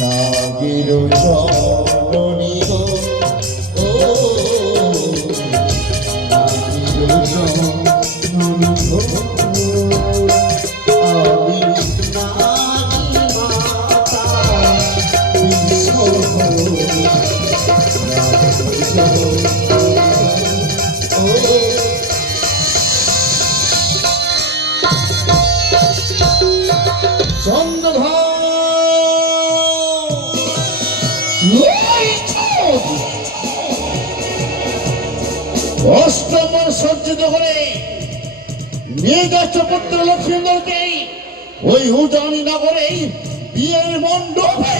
নাগের জননী গো, ও নাগের জননী গো, আমি নাগী মাতা বিশ্বভূ, নাগের জননী গো, ও চন্দ্রভান অষ্টমর সজ্জিত করে নিয়ে যাচ্ছে পুত্র লক্ষ্মীন্দরকে ওই উজানি নগরে বিয়ের মণ্ডপে।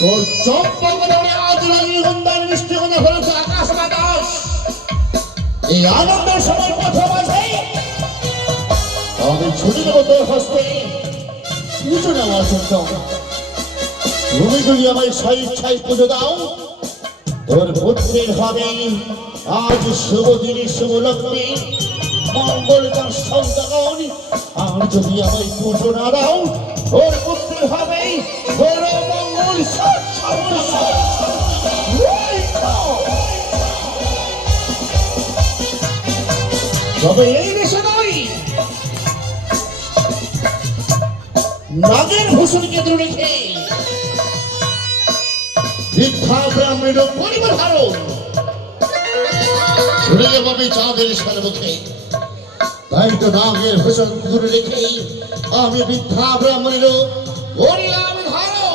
তোর চম্পা করে আজ রজনীগন্ধার মিষ্টি কথা হয়েছে আকাশ বাতাস। এই আনন্দের সময় কথা বাজে আমি ছুটি দেবো তোর হস্তে পুজো নেওয়ার জন্য। তুমি যদি আমায় স্বেচ্ছায় পুজো দাও, তোর পুত্রের হবে আজ শুভ দিনে শুভ লগ্নে মঙ্গল তার সন্তান। আর যদি আমায় পুজো না দাও, তোর পুত্রের হবে বড় মঙ্গল। তবে এই দেশে নয়, নাগের ভূষণ কেন্দ্র রেখে বৃদ্ধা ব্রাহ্মণের পরিবার হারো ছড়িয়ে পাবে চাঁদের সর্বক্ষে। তাই তো নাগের ভূষণ দূরে রেখে আমি বৃদ্ধা ব্রাহ্মণের পরিবার হারো।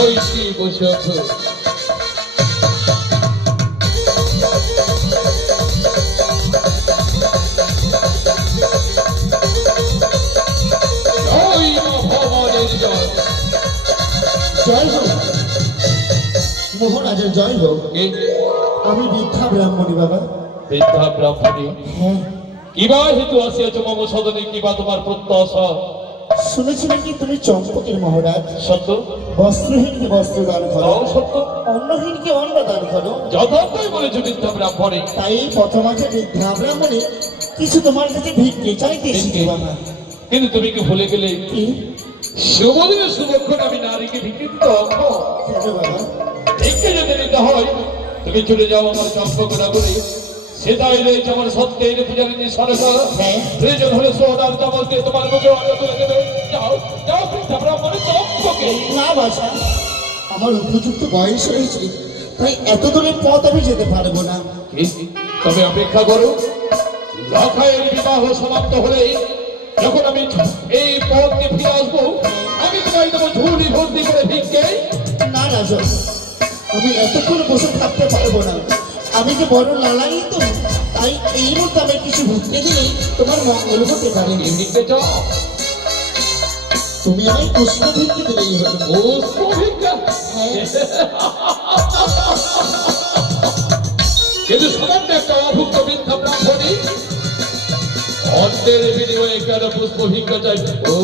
ঐশী বসে আছো, মহারাজের জয় হোক। আমি বৃদ্ধা ব্রাহ্মণী বাবা। বৃদ্ধা ব্রাহ্মণী, হ্যাঁ, কিবা হেতু আসিয়াছ মম সদনে, কিবা তোমার প্রত্যাশা? শুনেছিলেন কি তুমি চম্পকের মহারাজ সত্য? বস্ত্রহীনকে বস্ত্র দান করো, সত্য। অন্নহীনকে অন্ন দান করো। যথার্থই বলেছ বৃদ্ধা ব্রাহ্মণী। তাই প্রথম আছে বৃদ্ধা ব্রাহ্মণী কিছু তোমার কাছে ভিক্ষে চাইতে এসেছি বাবা। কিন্তু তুমি কি ভুলে গেলে কি শুভদিনে শুভক্ষণ আমি নারীকে ভিক্ষে দিতে অজ্ঞ? কেন বাবা? ভিক্ষে যদি নিতে হয় তুমি চলে যাও আমার চম্পকরা বলে। সেটাই রয়েছে আমার সত্যের পূজারিনী সরকার। প্রয়োজন হলে সোনার চামচ দিয়ে তোমার মুখে অন্ন তুলে দেবে। যাও যাও বৃদ্ধা ব্রাহ্মণী চম্পকে। না বাছা, আমার উপযুক্ত বয়স হয়েছে, তাই এত দূরের পথ আমি যেতে পারবো না। তবে অপেক্ষা করো, লখাইয়ের বিবাহ সমাপ্ত হলে যখন আমি এই পথে ফিরে আসবো, আমি তোমায় দেবো ঝুলি ভর্তি করে ভিক্ষে। না রাজন, আমি এতক্ষণ বসে থাকতে পারবো না। আমি যে বড় লালাই তো, তাই এই মুহূর্তে আমি কিছু ভিক্ষে দিলেই তোমার মঙ্গল হতে পারে। ভিক্ষে চাও? তুমি আমায় পুষ্প ভিক্ষে দিলেই হলো। পুষ্প ভিক্ষা? কিন্তু সামান্য একটা অভুক্ত বৃদ্ধা ব্রাহ্মণী অন্যের বিনিময়ে কেন পুষ্প ভিক্ষা চাইবে? ও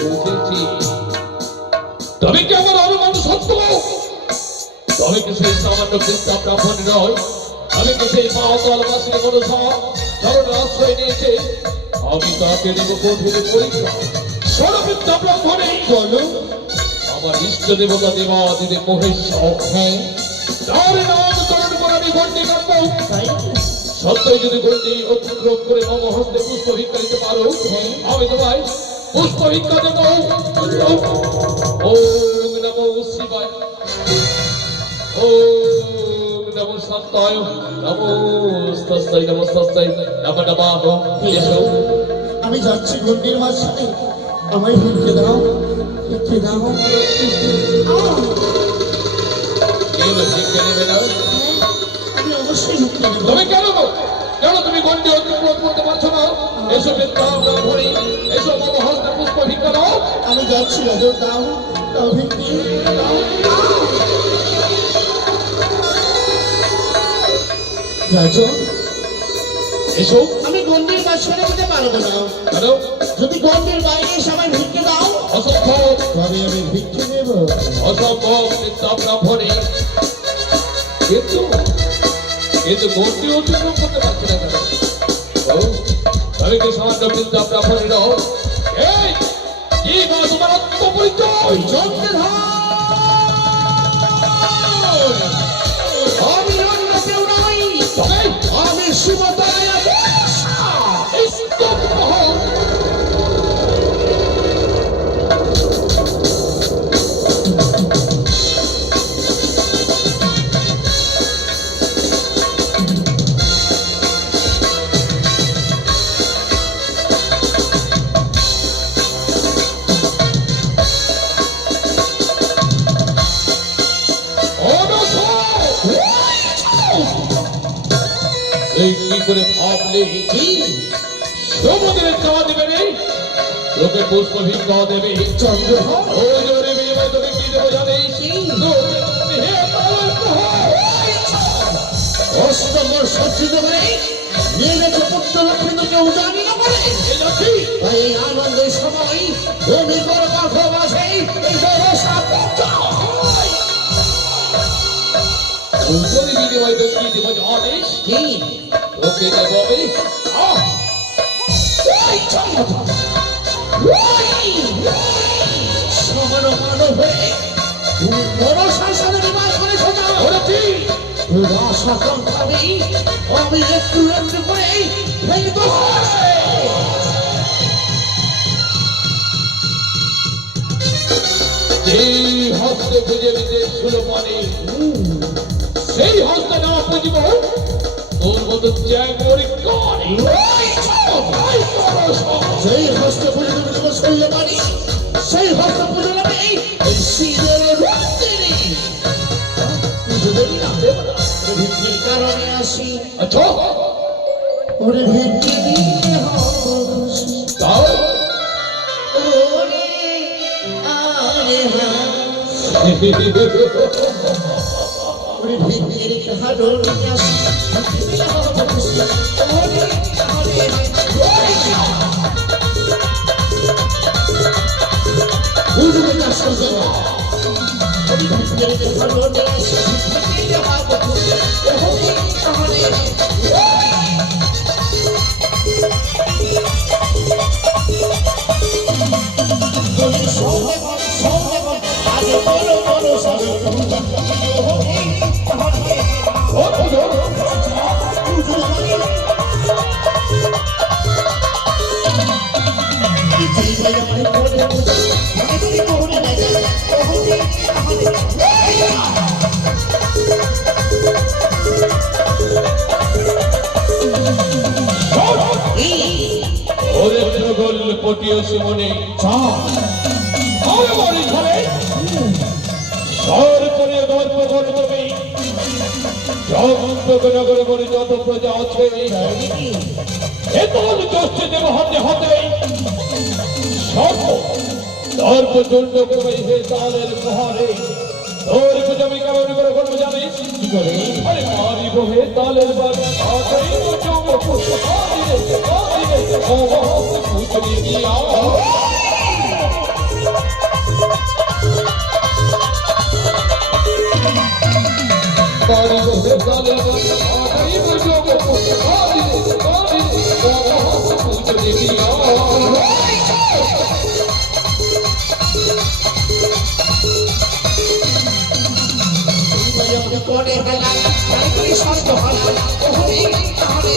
বুঝেছি, তবে কি আমার অনুমান সত্য? তবে কি সেই সামান্য বৃদ্ধা ব্রাহ্মণী নয়, আমি কি সেই পাহাড় বাসীর মনসা চরণে আশ্রয় নিয়েছে? আমি তাকে দেব কঠিন পরীক্ষা। সর্ববৃদ্ধা ব্রাহ্মণী বলো। আমার ইষ্ট দেবতা দেবাদিদেব মহেশ্বর, তার নাম চরণ করে আমি গণ্ডি কাটবো। তাই সত্যই যদি গণ্ডি অতিক্রম করে মম হস্তে পুষ্প ভিক্ষা দিতে পারো, আমি তোমায় পুষ্প ভিক্ষা দেব। ওম নমো শিবায়, ওম নমো সত্যায়, নমো তস্मै নমো তস্मै নমো নমঃ। এসো, আমি যাচ্ছি গন্ডির মাঝখানে, আমায় ভিক্ষে দাও, ভিক্ষে দাও। কেন ভিক্ষা নেবে না? আমি অবশ্যই ভিক্ষে নেব। তুমি কেন কেন তুমি গণ্ডি অতিক্রম করতে পারছো না? এসো বৃদ্ধা ব্রাহ্মণী, এসো মম হস্তে পুষ্প ভিক্ষা দাও। আমি যাচ্ছি রাজন, দাও দাও ভিক্ষে দাও। রাজন, এসো। আমি গন্ডির মাঝখানে যেতে পারবো না। কেন? যদি গন্ডির বাইরে এসে আমায় ভিক্ষে দাও, অসম্ভব। তবে আমি ভিক্ষে নেব। অসম্ভব চিন্তা প্রাপণে কিন্তু কিন্তু মূর্তি অতিক্রম করতে পারছি না কেন? ও, আমি কি সামান্য চিন্তা প্রাপণে নও? এই কি মা তোমার আত্মপরিচয়? আমি অন্য কেউ নই, তবে আমি শিবতরায় এই কি করে ভাবলে সমুদ্রের চাওয়া দেবে নেই লোকে পুষ্পহীন দেওয়া দেবে চন্দ্রধর ওই জোরে বিনিময় তোকে কি দেবো জানিস অষ্টমর শত্রু দেবে নিয়ে গেছে পুত্র লক্ষ্মী কেউ জানি না বলে তাই এই আনন্দের সময় ভূমি করে পাথবাসে এই ব্যবসা জোরে বিনিময় তোকে কি দেবো জানিস কি তোকে দেবো আমি সমান মানব হয়ে তুমি বড় শাসনে নিবাস করেছ না আশা আমি আমি একটু একটু করে ফেলব এই হস্তে খুঁজে পেতে শুরু মানে সেই হস্তে না পুঁজিব তোর মতো চ্যাংড়ি করে সেই হস্ত পুজো তুমি যখন শুনলে পারি সেই হস্ত পুজো নেবে এই শীতের রাত্রি পুজো দেবি না ভিত্তির কারণে আসি আচ্ছা ওরে ভিত্তি দিয়ে তাও ওরে আরে ওরে ভিত্তির কারণে আসি ওরে বুঝবে না সজা আমি ভিত্তির কারণে আসি আগে বড় বড় সাজু ওদের প্রগল পটিও মনে মনে ঘরে শহর করে গল্প করে দেবে জগন্ত নগরে করে যত প্রজা আছে এতল চষতে দেব হাতে হাতে সর্ব দর্প চূর্ণ করবে হে তালের প্রহারে তোর পুজো আমি কেমন করে করবো জানিস কি করে আরে মারিব হে তালের বাড়ি আটাই পুজো পুজো গিয়া মারিব হে তালের বাড়ি আটাই পুজো পুজো গিয়া করে বেলা তাই সস্ত হয় ওরে তাহলে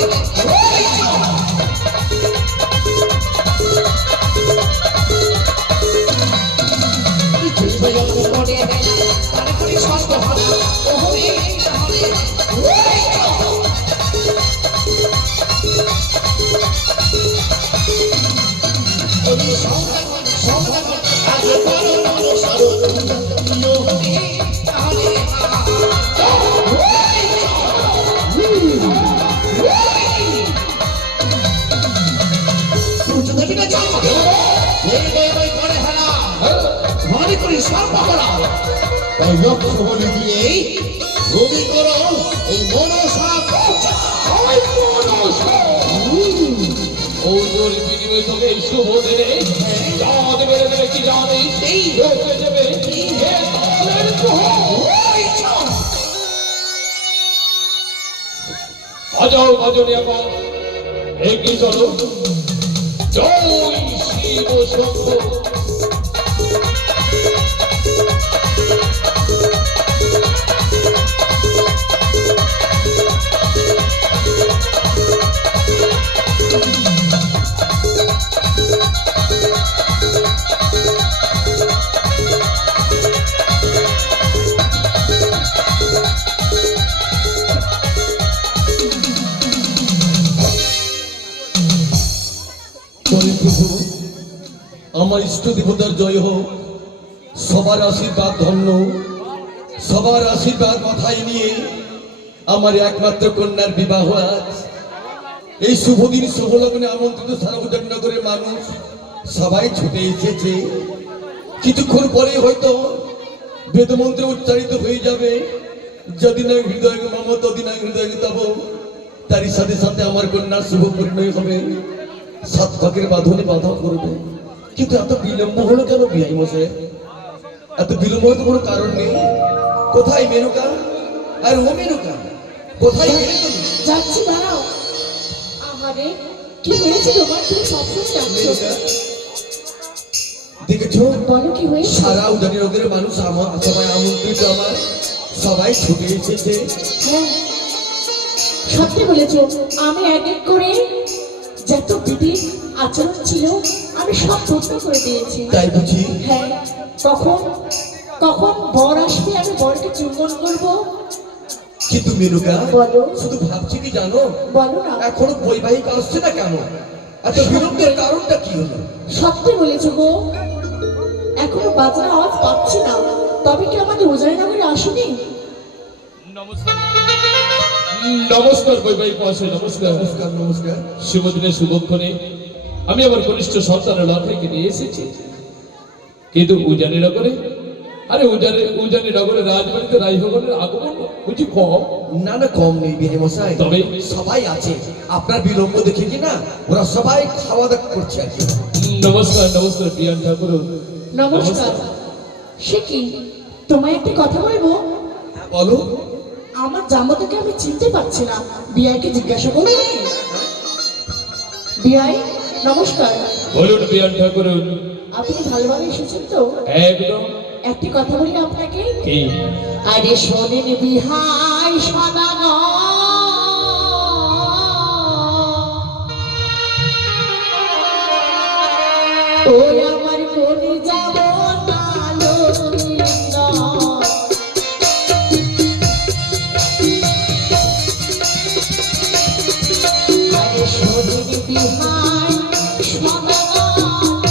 করে বেলা তাই সস্ত হয় ওরে তাহলে ওরে সন্তান সন্তান আগে বড় বড় সারো তাহলে তাই লক্ষ্য বলে দিয়ে রবি করো এই মনসা ওজোর বিনিময়ে তোকে এই শুভ দিনে যা দেবে দেবে কি জানিস এই হয়ে যাবে হে কালের প্রহর। বাজাও বাজনে এখন এগিয়ে চলো জয় শিব শম্ভু। বলে প্রভু আমার ইষ্ট দেবতার জয় হোক, সবার আশীর্বাদ ধন্য, সবার আশীর্বাদ মাথায় নিয়ে আমার একমাত্র কন্যার বিবাহ আজ। এই শুভ দিন শুভ লগ্নে আমন্ত্রিত সারা উদয়নগরের মানুষ সবাই ছুটে এসেছে। কিছুক্ষণ পরে হয়তো বেদমন্ত্র উচ্চারিত হয়ে যাবে, যদি না হৃদয় মম তদি না হৃদয় তব। তারই সাথে সাথে আমার কন্যার শুভ পরিণয় হবে, সাত ভাগের বাঁধনে বাধা করবে। কিন্তু এত বিলম্ব হলো কেন বিআই মশাই? এত বিলম্ব হতে কোনো কারণ নেই। কোথায় মেনকা? আর ও মেনকা কোথায় গেলে তুমি? যাচ্ছি, দাঁড়াও। আহারে কি হয়েছে তোমার? তুমি সবসময় ডাকছো। দেখেছো বলো কি হয়েছে? সারা উদয়নগরের মানুষ আমার সবাই আমন্ত্রিত, আমার সবাই ছুটে এসেছে। হ্যাঁ সত্যি বলেছো। আমি এক এক করে যত বিধি আচরণ ছিল আমি সব পূর্ণ করে দিয়েছি। তাই বুঝি? হ্যাঁ, কখন কখন বর আসবে আমি বরকে চুম্বন করবো। কিন্তু মেনকা বলো। শুধু ভাবছি কি জানো, বলো না। এখনো বৈবাহিক আসছে না কেন? এত বিলম্বের কারণটা কি হলো? সত্যি বলেছো গো, এখনো বাজনা আওয়াজ পাচ্ছি না। তবে কি আমাদের উদয়নগরে আসেনি? নমস্কার বৈবাহিক মহাশয়, নমস্কার। নমস্কার নমস্কার। শুভ দিনে শুভক্ষণে আমি আমার কনিষ্ঠ সন্তানের লটারিকে নিয়ে এসেছি, কিন্তু উজানি নগরে উজানি নগরে রাজবাড়িতে রায়ভবনের আগমন বুঝি কম? না না কম নেই বিহাই মশাই, তবে সবাই আছে। আপনার বিলম্ব দেখে কি না ওরা সবাই খাওয়া দাওয়া করছে আর কি। নমস্কার নমস্কার বিয়ান ঠাকুর। নমস্কার। সে কি, তোমায় একটা কথা বলবো? বলো। আমার জামাতাকে আমি চিনতে পারছি না, বিআইকে জিজ্ঞাসা করবো নাকি? বিআই নমস্কার। বলুন বিয়ান ঠাকুর। আপনি ভালোভাবে এসেছেন তো? একদম। একটি কথা বলি আপনাকে। কি? আরে শোনেন বিহাই সদাগর, ওই আমার কোনি যাব নালো আরে শোনেন বিহাই সদাগর,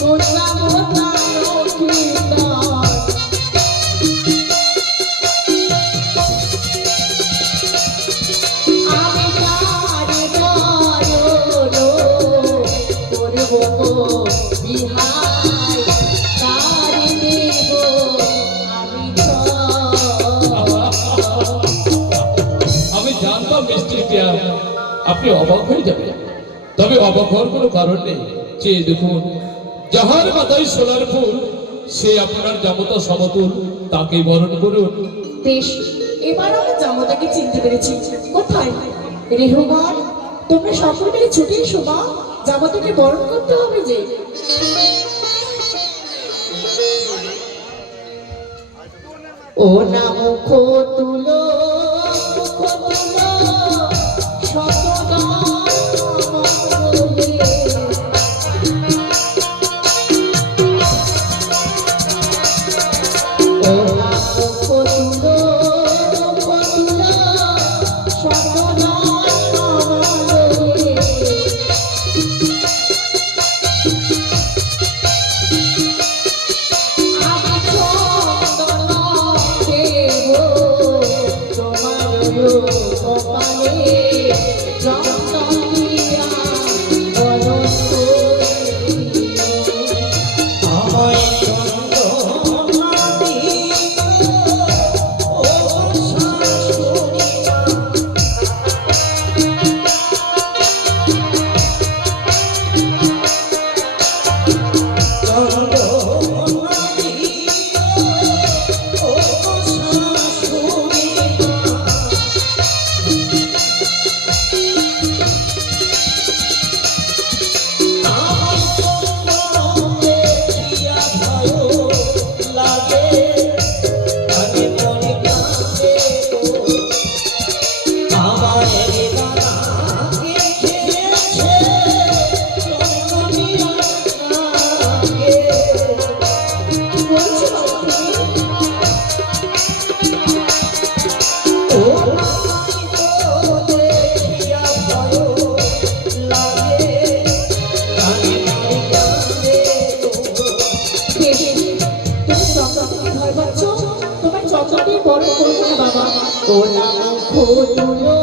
কোন যাব নালো আমি তারে বলো করবো বিহাই, তারে দেব আমি আমি জানতাম মিস্টার টিয়া আপনি অবাক হয়ে যাবেন, তবে অবাক হওয়ার কোনো কারণ নেই। চেয়ে দেখুন, যাহার মাথায় সোনার ফুল সে আপনার জামতা সমতুল, তাকে বরণ করুন। বেশ, এবার আমি জামতাকে চিনতে পেরেছি। কোথায় রেহমান? তোমরা সকল মিলে ছুটে এসো মা, জামতাকে বরণ করতে হবে যে। ও না মুখ তুলো, মুখ তুলো, সকল মঙ্গলে। ও না মুখ তুলো, মুখ তুলো, সকল মঙ্গলে। আমি চন্দন দেব যত্ন নিয়ে বড় করবো না বাবা। ও না মুখ তুলো,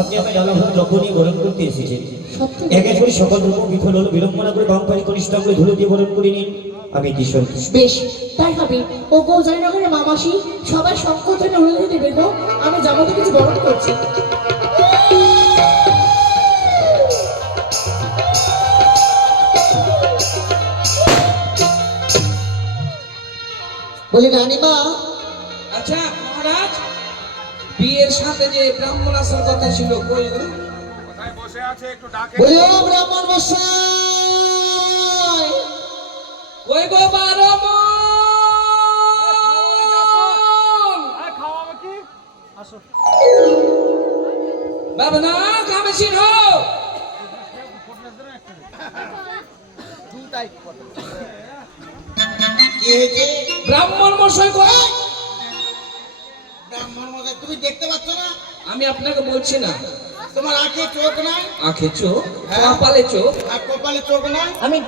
আপনি আমার ডালাভাত দ্রব্য নিয়ে বরণ করতে এসেছেন। এক এক করে সকল দ্রব্য বিফল হলো, বিড়ম্বনা করে বাম পায়ে কনিষ্ঠ করে ধুলো দিয়ে বরণ করে নিন। আমি কি সন্তুষ্ট? বেশ, তাই হবে। ও গৌজারিনগরের মামাসি সবাই সংকোচনে উল্লেখ দেবে গো, আমি যাবতীয় কিছু বরণ করছি। বলি রানীমা, আচ্ছা মহারাজ, বিয়ের সাথে যে ব্রাহ্মণ আসার কথা ছিল কই গো? বলি ও ব্রাহ্মণ মশাই, কই গো বারমন? বাবা না কামে সিংহ, ব্রাহ্মণ মশাই কই? ব্রাহ্মণ মশাই, তুমি দেখতে পাচ্ছ না? আমি আপনাকে বলছি না, তোমার আঁখে চোখ নাই, আঁখে চোখ, হ্যাঁ। কপালে চোখ, আর কপালে চোখ নাই। আমি